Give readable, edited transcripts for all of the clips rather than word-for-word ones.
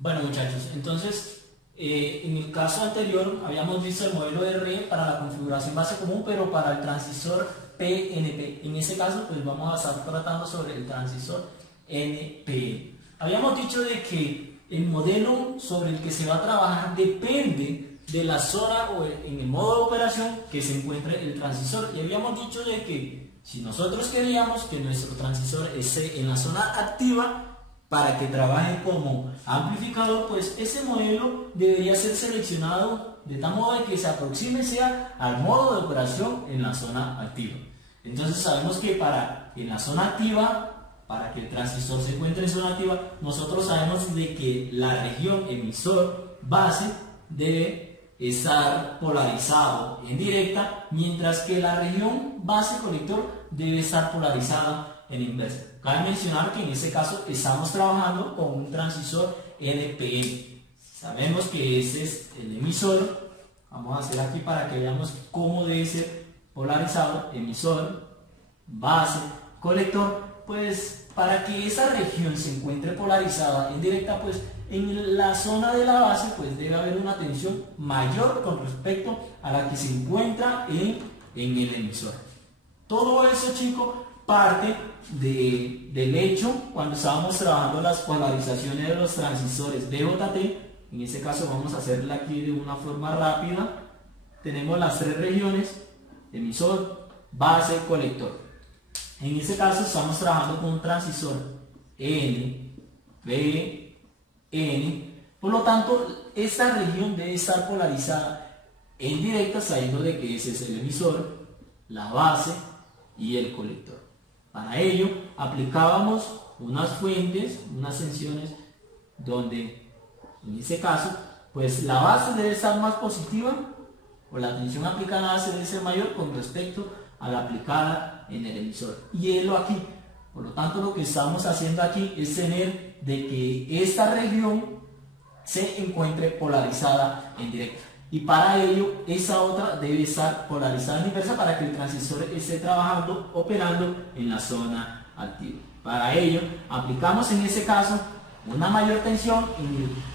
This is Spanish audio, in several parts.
Bueno muchachos, entonces en el caso anterior habíamos visto el modelo RE para la configuración base común, pero para el transistor PNP. En ese caso pues vamos a estar tratando sobre el transistor NPN. Habíamos dicho de que el modelo sobre el que se va a trabajar depende de la zona o en el modo de operación que se encuentre el transistor, y habíamos dicho de que si nosotros queríamos que nuestro transistor esté en la zona activa para que trabaje como amplificador, pues ese modelo debería ser seleccionado de tal modo de que se aproxime sea al modo de operación en la zona activa. Entonces sabemos que para en la zona activa, para que el transistor se encuentre en zona activa, nosotros sabemos de que la región emisor base debe estar polarizado en directa, mientras que la región base colector debe estar polarizada en inversa. Cabe mencionar que en este caso estamos trabajando con un transistor NPN. Sabemos que este es el emisor. Vamos a hacer aquí para que veamos cómo debe ser polarizado: emisor, base, colector. Pues para que esa región se encuentre polarizada en directa, pues en la zona de la base pues debe haber una tensión mayor con respecto a la que se encuentra en el emisor. Todo eso, chicos, parte del hecho cuando estábamos trabajando las polarizaciones de los transistores DJT. En este caso vamos a hacerla aquí de una forma rápida. Tenemos las tres regiones: emisor, base, colector. En este caso estamos trabajando con un transistor N, P, N. Por lo tanto, esta región debe estar polarizada en directa, sabiendo de que ese es el emisor, la base y el colector. Para ello aplicábamos unas fuentes, unas tensiones donde en este caso pues la base debe estar más positiva, o la tensión aplicada a la base debe ser mayor con respecto a la aplicada en el emisor. Y es lo aquí. Por lo tanto, lo que estamos haciendo aquí es tener de que esta región se encuentre polarizada en directa. Y para ello, esa otra debe estar polarizada en inversa para que el transistor esté trabajando, operando en la zona activa. Para ello, aplicamos en este caso una mayor tensión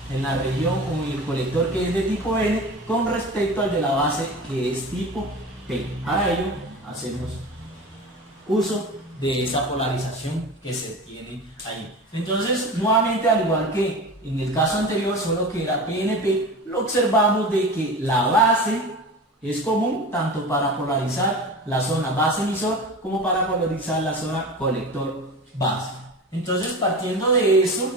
en la región o en el colector que es de tipo N con respecto al de la base que es tipo P. Para ello, hacemos uso de esa polarización que se tiene ahí. Entonces, nuevamente, al igual que en el caso anterior, solo que era PNP, lo observamos de que la base es común tanto para polarizar la zona base emisor como para polarizar la zona colector base. Entonces, partiendo de eso,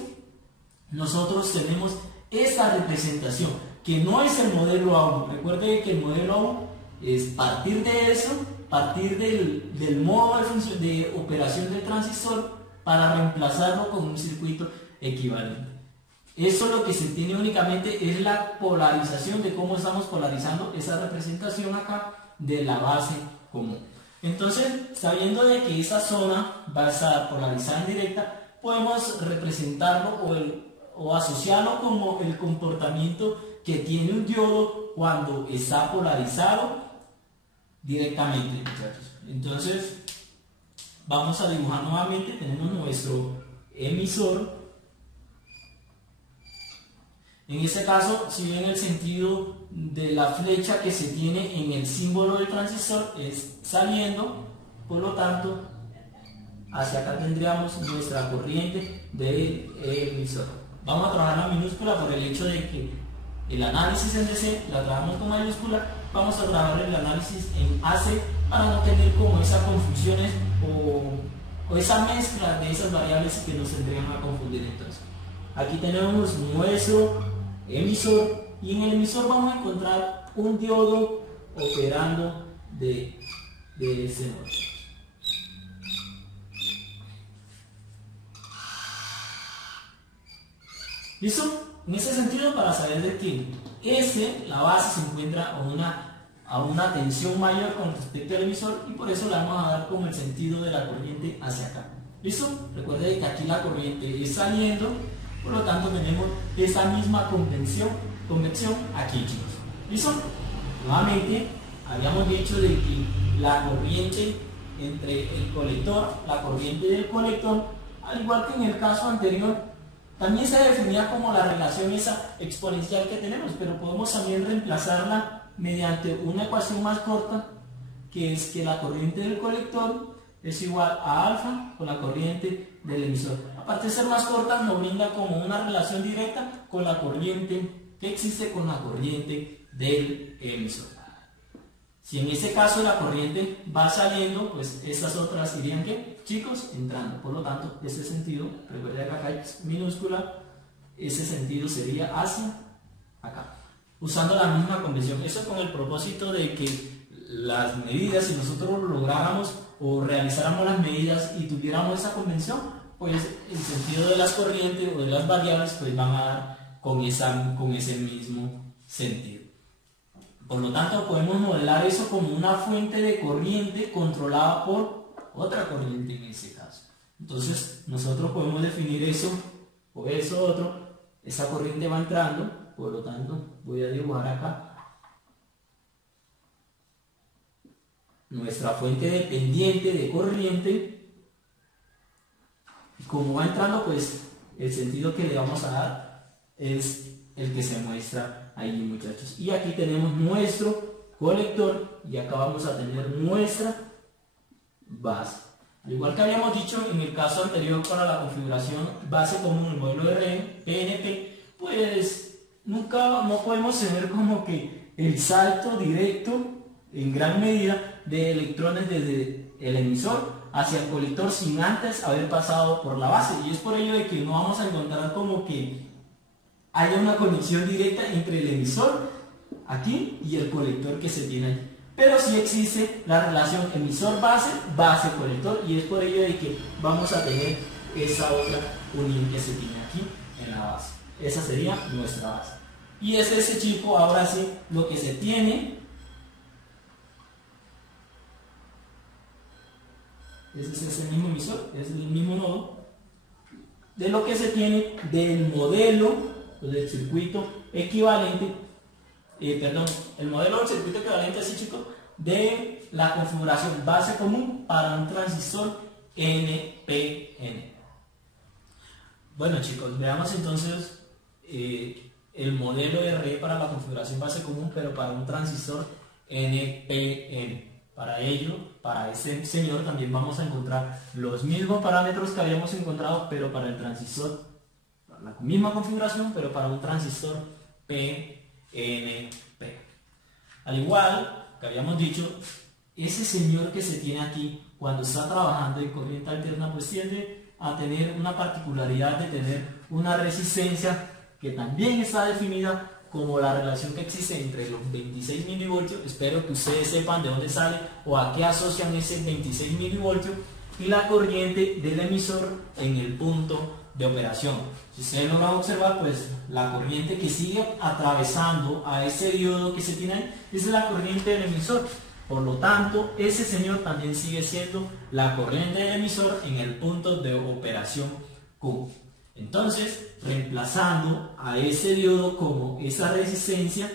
nosotros tenemos esa representación que no es el modelo A1. Recuerde que el modelo A1 es partir de eso, partir del modo de operación del transistor para reemplazarlo con un circuito equivalente. Eso lo que se tiene únicamente es la polarización de cómo estamos polarizando esa representación acá de la base común. Entonces, sabiendo de que esa zona va a estar polarizada en directa, podemos representarlo o asociarlo como el comportamiento que tiene un diodo cuando está polarizado directamente, muchachos. Entonces, vamos a dibujar nuevamente. Tenemos nuestro emisor. En este caso, si ven el sentido de la flecha que se tiene en el símbolo del transistor, es saliendo. Por lo tanto, hacia acá tendríamos nuestra corriente del emisor. Vamos a trabajar la minúscula por el hecho de que el análisis en DC la trabajamos con mayúscula. Vamos a trabajar el análisis en AC para no tener como esas confusiones o esa mezcla de esas variables que nos tendrían a confundir. Entonces, aquí tenemos nuestro emisor, y en el emisor vamos a encontrar un diodo operando de este modo. ¿Listo? En ese sentido, para saber de que la base se encuentra a una tensión mayor con respecto al emisor, y por eso la vamos a dar como el sentido de la corriente hacia acá. ¿Listo? Recuerden que aquí la corriente es saliendo, por lo tanto tenemos esa misma convención aquí, chicos. ¿Listo? Nuevamente, habíamos dicho de que la corriente entre el colector, la corriente del colector, al igual que en el caso anterior, También se definía como la relación esa exponencial que tenemos, pero podemos también reemplazarla mediante una ecuación más corta, que es que la corriente del colector es igual a alfa con la corriente del emisor. Aparte de ser más corta, nos brinda como una relación directa con la corriente que existe con la corriente del emisor. Si en ese caso la corriente va saliendo, pues estas otras irían, ¿qué? Chicos, entrando. Por lo tanto, ese sentido, recuerda que acá es minúscula, ese sentido sería hacia acá. Usando la misma convención. Eso con el propósito de que las medidas, si nosotros lográramos o realizáramos las medidas y tuviéramos esa convención, pues el sentido de las corrientes o de las variables pues van a dar con ese mismo sentido. Por lo tanto, podemos modelar eso como una fuente de corriente controlada por otra corriente en ese caso. Entonces, nosotros podemos definir eso o eso otro. Esa corriente va entrando, por lo tanto, voy a dibujar acá nuestra fuente dependiente de corriente. Y como va entrando, pues el sentido que le vamos a dar es el que se muestra ahí, muchachos. Y aquí tenemos nuestro colector y acá vamos a tener nuestra base. Al igual que habíamos dicho en el caso anterior para la configuración base común, el modelo de PNP, pues nunca no podemos tener como que el salto directo en gran medida de electrones desde el emisor hacia el colector sin antes haber pasado por la base. Y es por ello de que no vamos a encontrar como que haya una conexión directa entre el emisor aquí y el colector que se tiene allí. Pero sí existe la relación emisor-base, base-colector, y es por ello de que vamos a tener esa otra unión que se tiene aquí en la base. Esa sería nuestra base. Y es ese chico, ahora sí, lo que se tiene. Ese es ese mismo emisor, es el mismo nodo. De lo que se tiene del modelo del circuito equivalente, el modelo del circuito equivalente, así chicos, de la configuración base común para un transistor NPN. Bueno chicos, veamos entonces el modelo RE para la configuración base común, pero para un transistor NPN. Para ello, para este señor también vamos a encontrar los mismos parámetros que habíamos encontrado, pero para el transistor, la misma configuración, pero para un transistor PNP. Al igual que habíamos dicho, ese señor que se tiene aquí, cuando está trabajando en corriente alterna, pues tiende a tener una particularidad de tener una resistencia que también está definida como la relación que existe entre los 26 milivoltios. Espero que ustedes sepan de dónde sale o a qué asocian ese 26 milivoltios y la corriente del emisor en el punto de operación. Si ustedes logran observar, pues la corriente que sigue atravesando a ese diodo que se tiene ahí es la corriente del emisor. Por lo tanto, ese señor también sigue siendo la corriente del emisor en el punto de operación Q. Entonces, reemplazando a ese diodo como esa resistencia,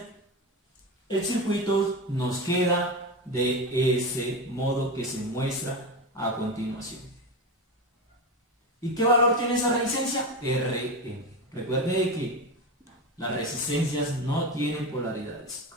el circuito nos queda de ese modo que se muestra a continuación. ¿Y qué valor tiene esa resistencia? RE. Recuerde que las resistencias no tienen polaridades.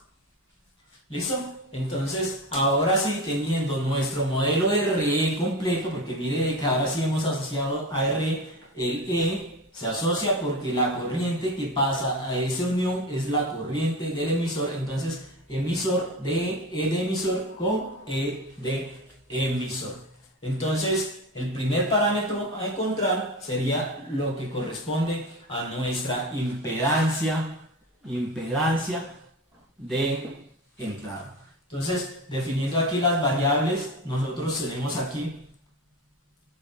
¿Listo? Entonces, ahora sí, teniendo nuestro modelo RE completo, porque mire que ahora sí hemos asociado a RE, el E se asocia porque la corriente que pasa a esa unión es la corriente del emisor. Entonces, emisor de E de emisor con E de emisor. Entonces, el primer parámetro a encontrar sería lo que corresponde a nuestra impedancia de entrada. Entonces, definiendo aquí las variables, nosotros tenemos aquí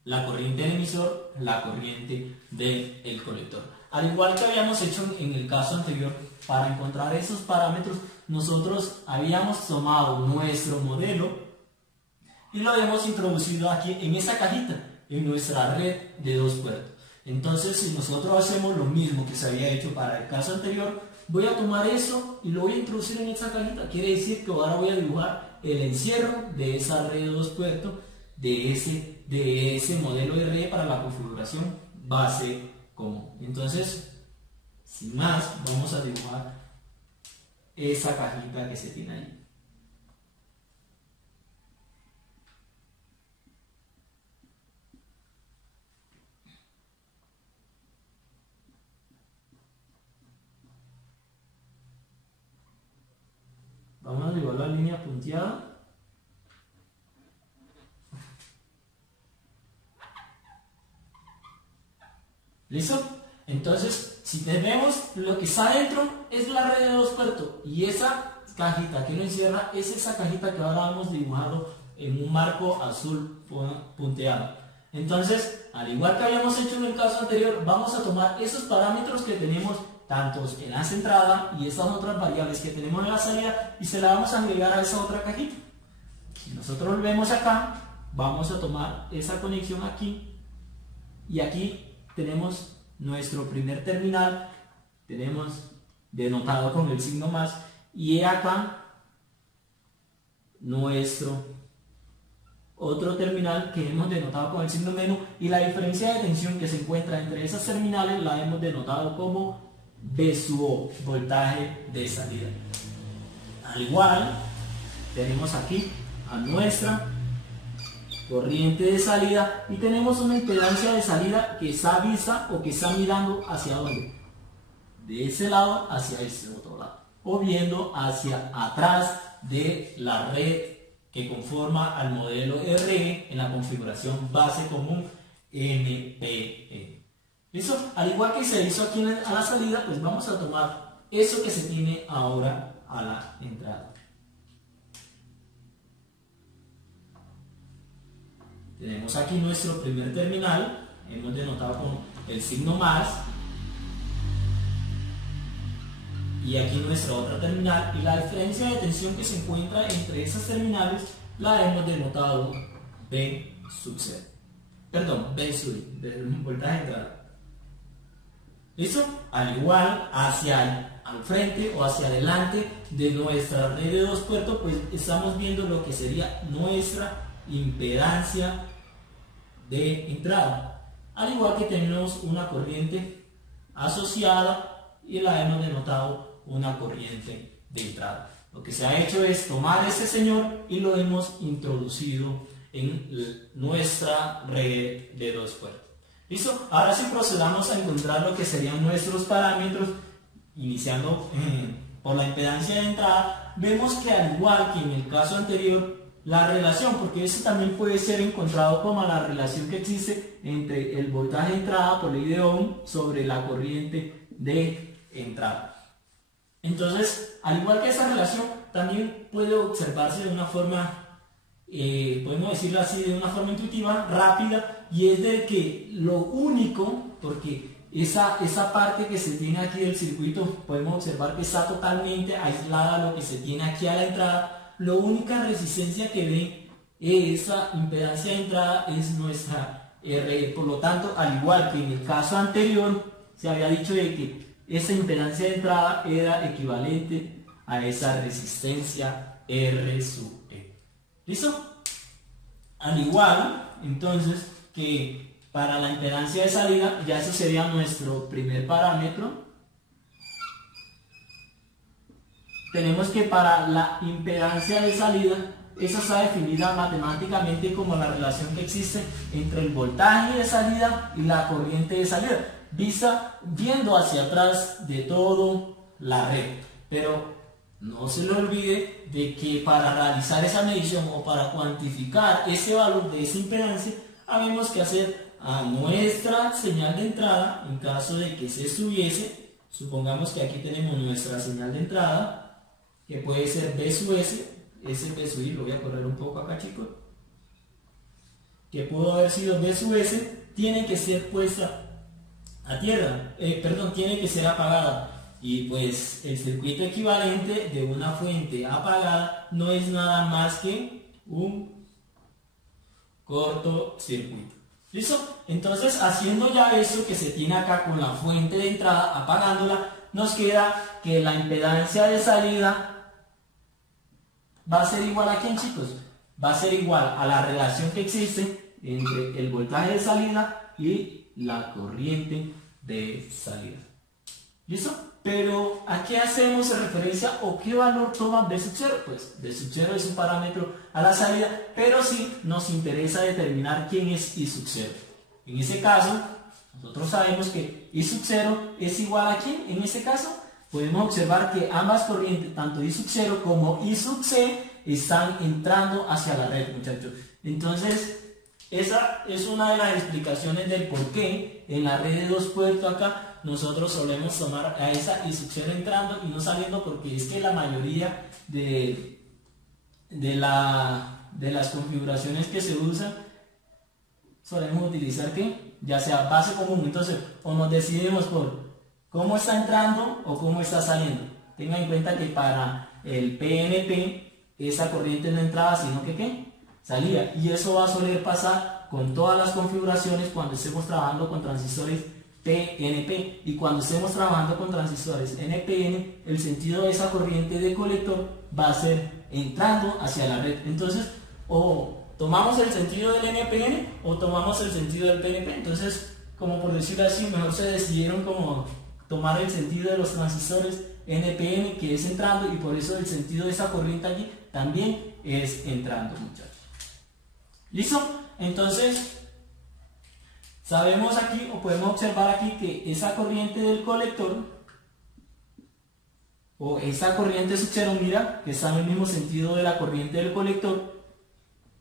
la corriente del emisor, la corriente del colector. Al igual que habíamos hecho en el caso anterior, para encontrar esos parámetros, nosotros habíamos tomado nuestro modelo y lo habíamos introducido aquí en esa cajita, en nuestra red de dos puertos. Entonces, si nosotros hacemos lo mismo que se había hecho para el caso anterior, voy a tomar eso y lo voy a introducir en esa cajita. Quiere decir que ahora voy a dibujar el encierro de esa red de dos puertos de ese modelo de red para la configuración base común. Entonces, sin más, vamos a dibujar esa cajita que se tiene ahí. Vamos a dibujar la línea punteada. ¿Listo? Entonces, si tenemos lo que está dentro es la red de 2 puertos y esa cajita que lo encierra es esa cajita que ahora vamos dibujado en un marco azul punteado. Entonces, al igual que habíamos hecho en el caso anterior, vamos a tomar esos parámetros que tenemos tantos en la entrada y estas otras variables que tenemos en la salida y se la vamos a agregar a esa otra cajita. Si nosotros vemos acá, vamos a tomar esa conexión aquí y aquí tenemos nuestro primer terminal, tenemos denotado con el signo más y acá nuestro otro terminal que hemos denotado con el signo menos y la diferencia de tensión que se encuentra entre esas terminales la hemos denotado como V sub O, voltaje de salida. Al igual tenemos aquí a nuestra corriente de salida y tenemos una impedancia de salida que está vista o que está mirando hacia dónde, de ese lado hacia ese otro lado o viendo hacia atrás de la red que conforma al modelo RE en la configuración base común MPE. ¿Listo? Al igual que se hizo aquí a la salida, pues vamos a tomar eso que se tiene ahora a la entrada. Tenemos aquí nuestro primer terminal, hemos denotado con el signo más, y aquí nuestra otra terminal, y la diferencia de tensión que se encuentra entre esas terminales la hemos denotado V sub C. Perdón, V sub I, del voltaje de entrada. ¿Listo? Al igual, al frente o hacia adelante de nuestra red de 2 puertos, pues estamos viendo lo que sería nuestra impedancia de entrada. Al igual que tenemos una corriente asociada y la hemos denotado una corriente de entrada. Lo que se ha hecho es tomar este señor y lo hemos introducido en nuestra red de 2 puertos. ¿Listo? Ahora sí procedamos a encontrar lo que serían nuestros parámetros, iniciando por la impedancia de entrada. Vemos que al igual que en el caso anterior, la relación, porque eso también puede ser encontrado como la relación que existe entre el voltaje de entrada por ley de Ohm sobre la corriente de entrada. Entonces, al igual que esa relación, también puede observarse de una forma, podemos decirlo así, de una forma intuitiva, rápida, y es de que lo único, porque esa parte que se tiene aquí del circuito, podemos observar que está totalmente aislada lo que se tiene aquí a la entrada. La única resistencia que ve esa impedancia de entrada es nuestra RE. Por lo tanto, al igual que en el caso anterior, se había dicho de que esa impedancia de entrada era equivalente a esa resistencia R sub E. ¿Listo? Al igual, entonces, que para la impedancia de salida, ya eso sería nuestro primer parámetro. Tenemos que para la impedancia de salida, esa está definida matemáticamente como la relación que existe entre el voltaje de salida y la corriente de salida, vista viendo hacia atrás de todo la red. Pero no se le olvide de que para realizar esa medición o para cuantificar ese valor de esa impedancia, habemos que hacer a nuestra señal de entrada, en caso de que se estuviese, supongamos que aquí tenemos nuestra señal de entrada, que puede ser B sub S, ese B sub I, lo voy a correr un poco acá, chicos, que pudo haber sido B sub S, tiene que ser puesta a tierra, tiene que ser apagada. Y pues el circuito equivalente de una fuente apagada no es nada más que un cortocircuito. ¿Listo? Entonces, haciendo ya eso que se tiene acá con la fuente de entrada, apagándola, nos queda que la impedancia de salida va a ser igual a ¿quién, chicos? Va a ser igual a la relación que existe entre el voltaje de salida y la corriente de salida. ¿Listo? Pero ¿a qué hacemos referencia o qué valor toma B sub 0? Pues B sub 0 es un parámetro a la salida, pero sí nos interesa determinar quién es I sub 0. En ese caso, nosotros sabemos que I sub 0 es igual a ¿quién? En ese caso, podemos observar que ambas corrientes, tanto I sub 0 como I sub C, están entrando hacia la red, muchachos. Entonces, esa es una de las explicaciones del por qué en la red de 2 puertos acá nosotros solemos tomar a esa I sub 0 entrando y no saliendo, porque es que la mayoría de las configuraciones que se usan solemos utilizar que ya sea base común. Entonces, o nos decidimos por cómo está entrando o cómo está saliendo. Tengan en cuenta que para el PNP esa corriente no entraba, sino que ¿qué? Salía. Y eso va a soler pasar con todas las configuraciones cuando estemos trabajando con transistores PNP. Y cuando estemos trabajando con transistores NPN, el sentido de esa corriente de colector va a ser entrando hacia la red. Entonces, o tomamos el sentido del NPN o tomamos el sentido del PNP. Entonces, como por decirlo así, mejor se decidieron como tomar el sentido de los transistores NPN, que es entrando, y por eso el sentido de esa corriente allí también es entrando, muchachos. ¿Listo? Entonces, sabemos aquí, o podemos observar aquí, que esa corriente del colector, o esa corriente sub 0, mira, que está en el mismo sentido de la corriente del colector,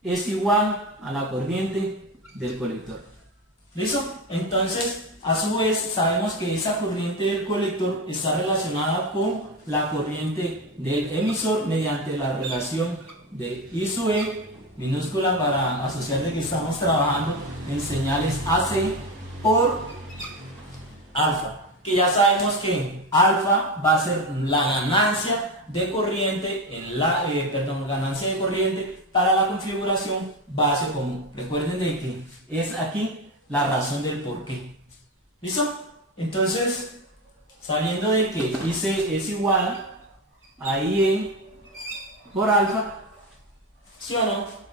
es igual a la corriente del colector. ¿Listo? Entonces, a su vez, sabemos que esa corriente del colector está relacionada con la corriente del emisor mediante la relación de I sub E, minúscula para asociar de que estamos trabajando en señales AC, por alfa, que ya sabemos que alfa va a ser la ganancia de corriente en la ganancia de corriente para la configuración base común. Recuerden de que es aquí la razón del por qué. ¿Listo? Entonces, sabiendo de que IC es igual a IE por alfa, ¿sí o no?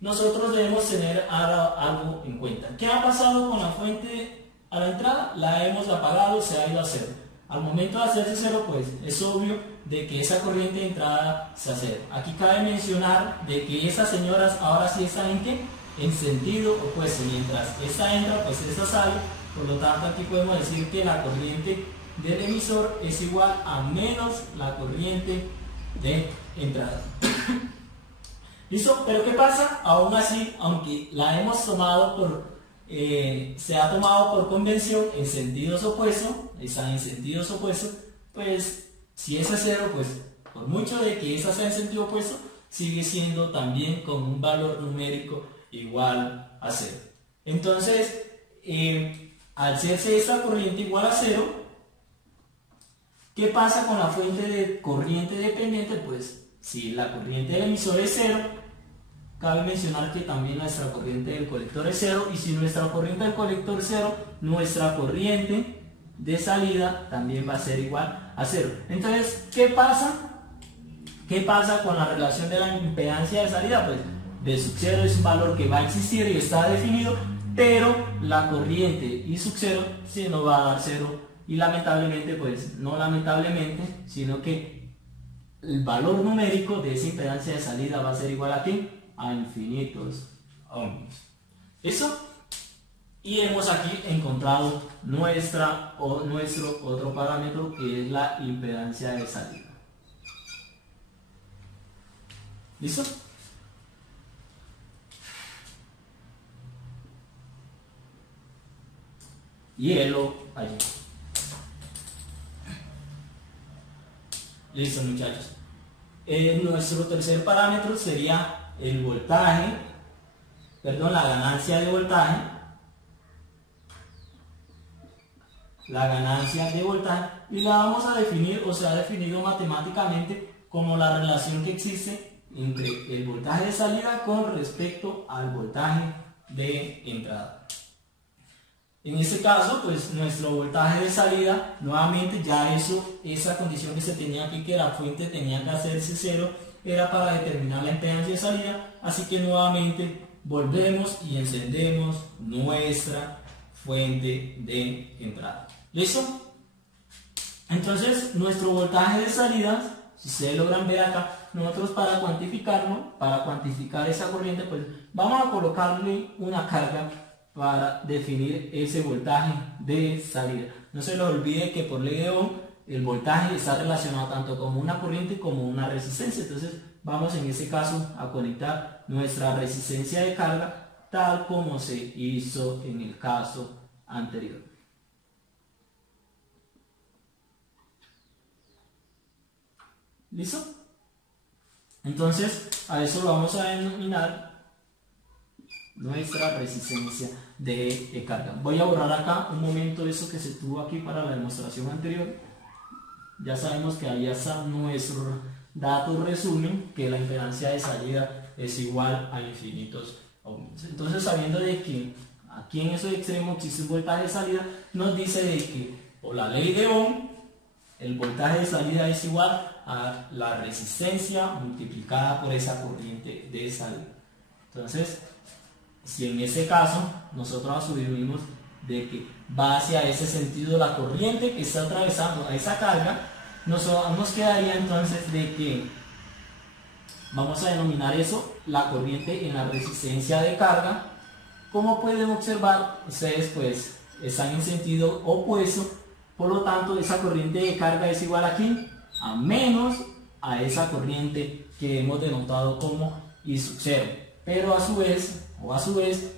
Nosotros debemos tener algo en cuenta. ¿Qué ha pasado con la fuente a la entrada? La hemos apagado, se ha ido a cero. Al momento de hacerse cero, pues es obvio de que esa corriente de entrada se hace. Aquí cabe mencionar de que esas señoras ahora sí están en ¿qué? En sentido opuesto. Mientras esta entra, pues esta sale. Por lo tanto, aquí podemos decir que la corriente del emisor es igual a menos la corriente de entrada. ¿Listo? Pero ¿qué pasa? Aún así, aunque la hemos tomado por, se ha tomado por convención en sentidos opuestos, están en sentidos opuestos, pues si ese cero, pues por mucho de que esa sea en sentido opuesto, sigue siendo también con un valor numérico igual a cero. Entonces, al hacerse esta corriente igual a cero, ¿qué pasa con la fuente de corriente dependiente? Pues si la corriente del emisor es cero, cabe mencionar que también nuestra corriente del colector es cero, y si nuestra corriente del colector es cero, nuestra corriente de salida también va a ser igual a cero. Entonces, ¿qué pasa? ¿Qué pasa con la relación de la impedancia de salida? Pues B sub 0 es un valor que va a existir y está definido, pero la corriente I sub 0 sí no va a dar cero, y lamentablemente, pues no lamentablemente, sino que el valor numérico de esa impedancia de salida va a ser igual a ¿qué? A infinitos ohmios. ¿Eso? Y hemos aquí encontrado nuestro otro parámetro, que es la impedancia de salida. ¿Listo? Hielo allí. Listo, muchachos. Nuestro tercer parámetro sería el voltaje, la ganancia de voltaje. La ganancia de voltaje, y la vamos a definir, o se ha definido matemáticamente como la relación que existe entre el voltaje de salida con respecto al voltaje de entrada. En este caso, pues nuestro voltaje de salida, nuevamente ya esa condición que se tenía aquí, que la fuente tenía que hacerse cero, era para determinar la impedancia de salida. Así que nuevamente volvemos y encendemos nuestra fuente de entrada. ¿Listo? Entonces nuestro voltaje de salida, si ustedes logran ver acá, nosotros para cuantificarlo, para cuantificar esa corriente, pues vamos a colocarle una carga para definir ese voltaje de salida. No se les olvide que por ley de Ohm el voltaje está relacionado tanto como una corriente como una resistencia. Entonces vamos en ese caso a conectar nuestra resistencia de carga tal como se hizo en el caso anterior. ¿Listo? Entonces a eso lo vamos a denominar nuestra resistencia de carga. Voy a borrar acá un momento eso que se tuvo aquí para la demostración anterior. Ya sabemos que ahí está nuestro dato resumen, que la impedancia de salida es igual a infinitos ohms. Entonces, sabiendo de que aquí en esos extremos existe un voltaje de salida, nos dice de que por la ley de Ohm el voltaje de salida es igual a la resistencia multiplicada por esa corriente de salida. Entonces, si en ese caso nosotros asumimos de que va hacia ese sentido la corriente que está atravesando a esa carga, nos quedaría entonces de que vamos a denominar eso la corriente en la resistencia de carga. Como pueden observar, ustedes pues están en sentido opuesto, por lo tanto esa corriente de carga es igual aquí a menos a esa corriente que hemos denotado como I sub 0, pero a su vez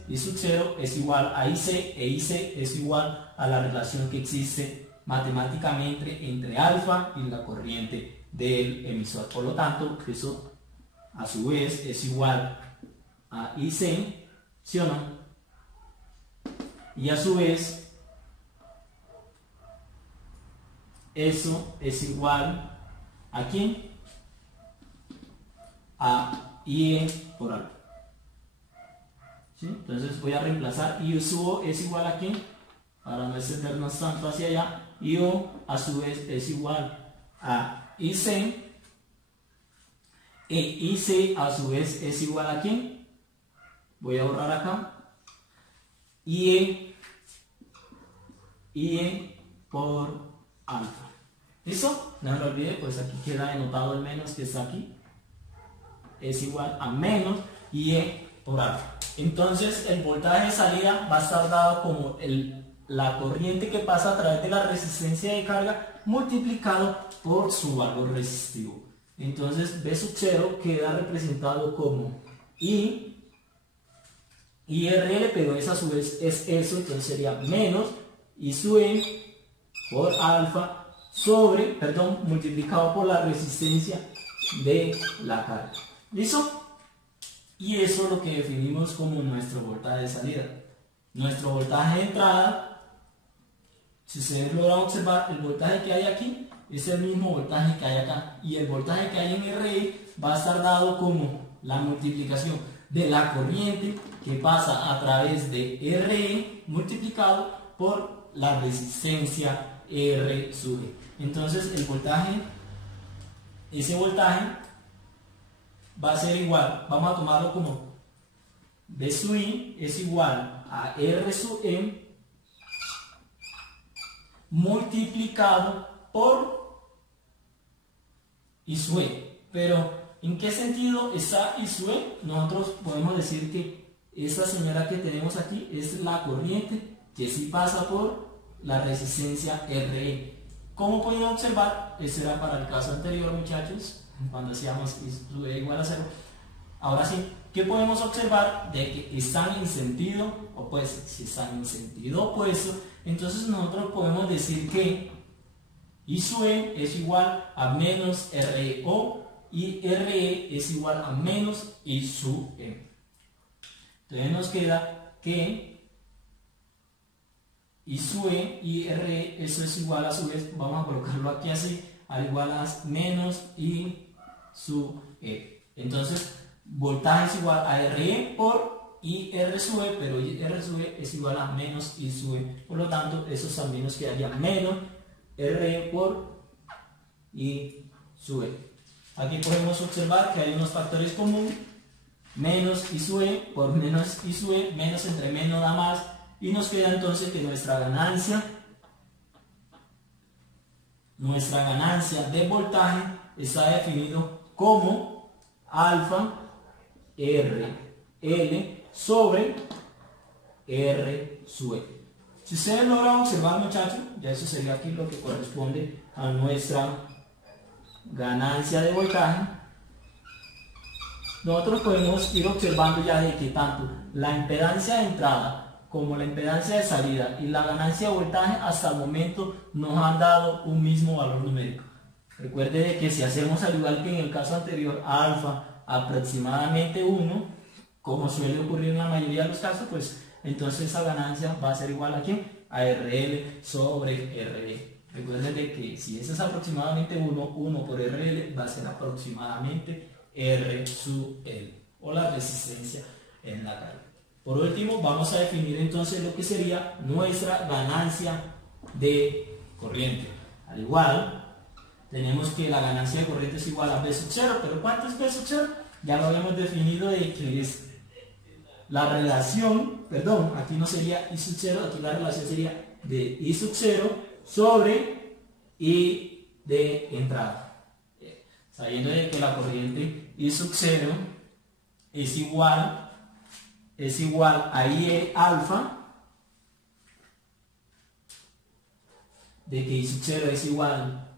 I sub 0 es igual a IC e IC es igual a la relación que existe matemáticamente entre alfa y la corriente del emisor. Por lo tanto, eso a su vez es igual a IC, ¿sí o no? Y a su vez eso es igual a ¿quién? A IE por alfa. ¿Sí? Entonces voy a reemplazar I sub O es igual a ¿quién? Para no extendernos tanto hacia allá. Y O a su vez es igual a IC. E IC a su vez es igual a ¿quién? Voy a borrar acá. IE por alfa. ¿Listo? No me lo olvide, pues aquí queda denotado el menos que está aquí. Es igual a menos IE por alfa. Entonces el voltaje de salida va a estar dado como la corriente que pasa a través de la resistencia de carga multiplicado por su valor resistivo. Entonces B sub 0 queda representado como IRL, pero esa a su vez es eso, entonces sería menos I sub E por alfa sobre, multiplicado por la resistencia de la carga. ¿Listo? Y eso es lo que definimos como nuestro voltaje de salida. Nuestro voltaje de entrada, si ustedes logran observar, el voltaje que hay aquí es el mismo voltaje que hay acá. Y el voltaje que hay en RE va a estar dado como la multiplicación de la corriente que pasa a través de RE multiplicado por la resistencia R sub E. Entonces el voltaje, ese voltaje va a ser igual, vamos a tomarlo como B sub I es igual a R sub E multiplicado por I sub E. Pero ¿en qué sentido está I sub E? Nosotros podemos decir que esta señora que tenemos aquí es la corriente que sí pasa por la resistencia RE. Como pueden observar, esto era para el caso anterior, muchachos, cuando hacíamos I sub E igual a 0. Ahora sí, ¿qué podemos observar? De que están en sentido opuesto. Si están en sentido opuesto, entonces nosotros podemos decir que I sub E es igual a menos RO y RE es igual a menos I sub E. Entonces nos queda que I sub E y RE, eso es igual a su vez, vamos a colocarlo aquí así, al igual a menos I sub E. Entonces, voltaje es igual a RE por IR sub E, pero IR sub E es igual a menos I sub E. Por lo tanto, eso también nos quedaría menos RE por I sub E. Aquí podemos observar que hay unos factores comunes. Menos I sub E por menos I sub E, menos entre menos da más, y nos queda entonces que nuestra ganancia de voltaje está definido como alfa RL sobre R sub E. Si ustedes logran observar, muchachos, ya eso sería aquí lo que corresponde a nuestra ganancia de voltaje. Nosotros podemos ir observando ya de que tanto la impedancia de entrada como la impedancia de salida y la ganancia de voltaje hasta el momento nos han dado un mismo valor numérico. Recuerde de que si hacemos al igual que en el caso anterior, alfa aproximadamente 1, como suele ocurrir en la mayoría de los casos, pues entonces esa ganancia va a ser igual a ¿quién? A RL sobre RE. Recuerden de que si ese es aproximadamente 1 por RL va a ser aproximadamente R sub L, o la resistencia en la carga. Por último, vamos a definir entonces lo que sería nuestra ganancia de corriente. Al igual, tenemos que la ganancia de corriente es igual a V sub 0, pero ¿cuánto es V sub 0? Ya lo habíamos definido de que es la relación, perdón, aquí no sería I sub 0, aquí la relación sería de I sub 0 sobre I de entrada. Sabiendo de que la corriente I sub 0 es igual a I alfa, de que I sub 0 es igual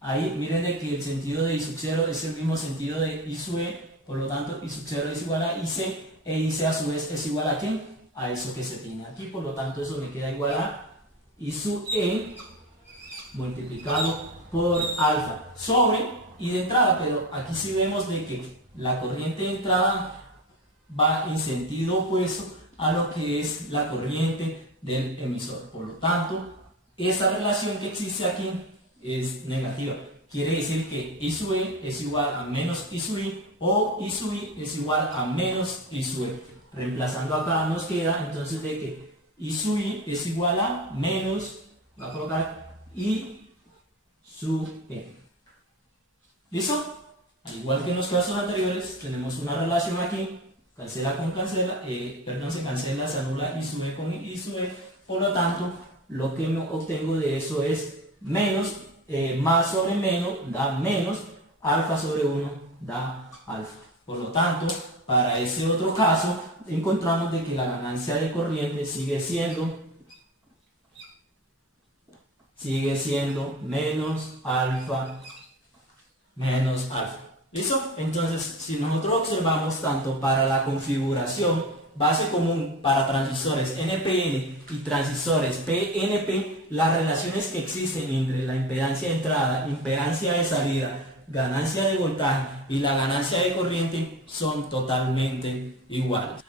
a I, miren de que el sentido de I sub 0 es el mismo sentido de I sub E, por lo tanto I sub 0 es igual a IC, e IC a su vez es igual a ¿qué? A eso que se tiene aquí, por lo tanto eso me queda igual a I sub E multiplicado por alfa sobre I de entrada, pero aquí sí vemos de que la corriente de entrada va en sentido opuesto a lo que es la corriente del emisor. Por lo tanto, esa relación que existe aquí es negativa. Quiere decir que I sub E es igual a menos I sub I, o I sub I es igual a menos I sub E. Reemplazando acá nos queda entonces de que I sub I es igual a menos, voy a colocar I sub E. ¿Listo? Al igual que en los casos anteriores, tenemos una relación aquí, cancela con cancela, se cancela, se anula I sub E con I sub E, por lo tanto, lo que obtengo de eso es menos, más sobre menos da menos, alfa sobre 1 da alfa. Por lo tanto, para ese otro caso, encontramos de que la ganancia de corriente sigue siendo menos alfa. ¿Listo? Entonces, si nosotros observamos tanto para la configuración base común para transistores NPN y transistores PNP, las relaciones que existen entre la impedancia de entrada, impedancia de salida, ganancia de voltaje y la ganancia de corriente son totalmente iguales.